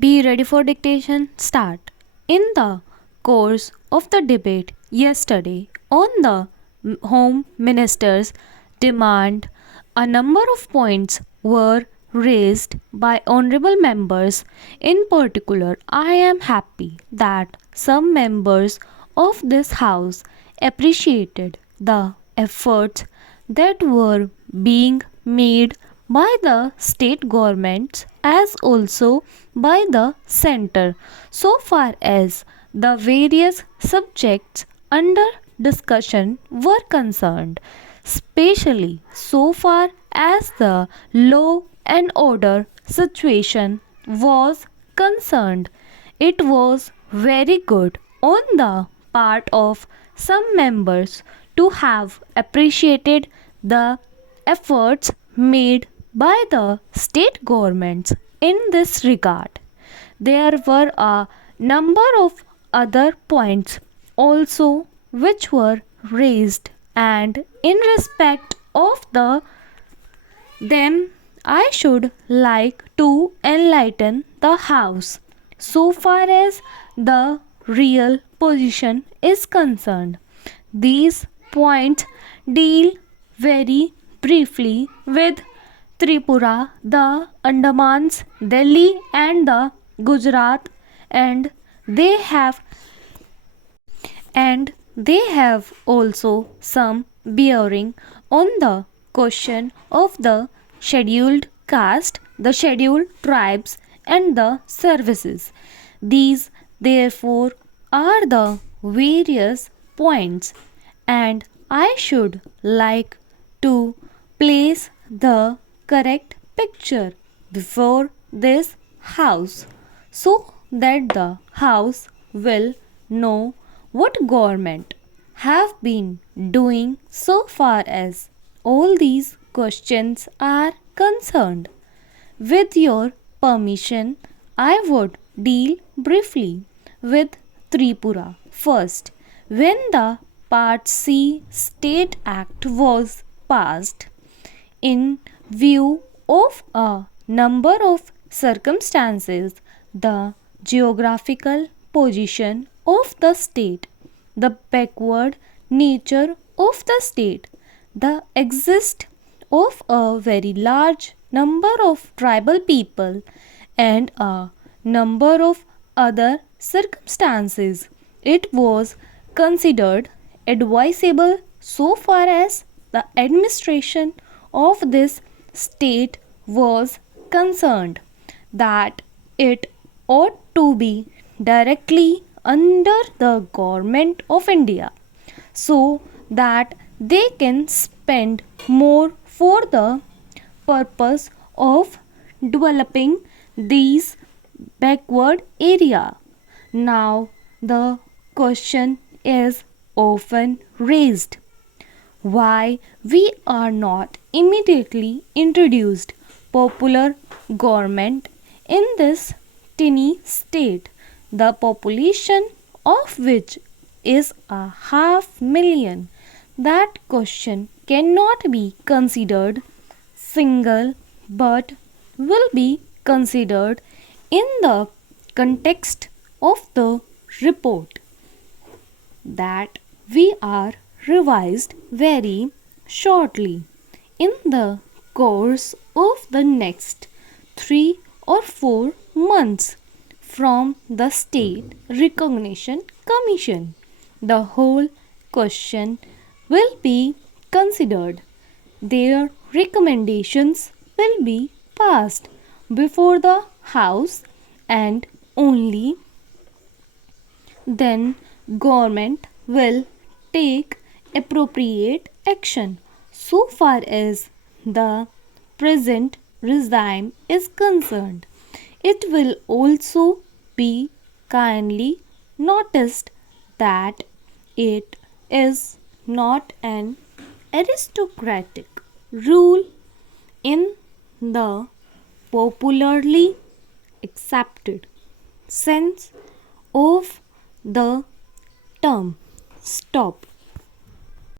Be ready for dictation. Start. In the course of the debate yesterday on the Home Minister's demand, a number of points were raised by honorable members. In particular, I am happy that some members of this House appreciated the efforts that were being made by the state governments as also by the center so far as the various subjects under discussion were concerned, especially so far as the law and order situation was concerned. It was very good on the part of some members to have appreciated the efforts made by the state governments in this regard. There were a number of other points also which were raised, and in respect of them I should like to enlighten the House so far as the real position is concerned. These points deal very briefly with Tripura, the Andamans, Delhi, and the Gujarat, and they have and they have also some bearing on the question of the scheduled caste, the scheduled tribes, and the services. These, therefore, are the various points, and I should like to place the correct picture before this house so that the house will know what government have been doing so far as all these questions are concerned. With your permission, I would deal briefly with Tripura first. When the Part C State Act was passed, in view of a number of circumstances, the geographical position of the state, the backward nature of the state, the exist of a very large number of tribal people, and a number of other circumstances, it was considered advisable so far as the administration of this state was concerned that it ought to be directly under the government of India so that they can spend more for the purpose of developing these backward area. Now the question is often raised why we are not immediately introduced popular government in this tiny state, the population of which is 500,000. That question cannot be considered single but will be considered in the context of the report that we are revised very shortly in the course of the next 3 or 4 months from the State Recognition Commission. The whole question will be considered. Their recommendations will be passed before the House, and only then government will take appropriate action so far as the present regime is concerned. It will also be kindly noticed that it is not an aristocratic rule in the popularly accepted sense of the term. Stop.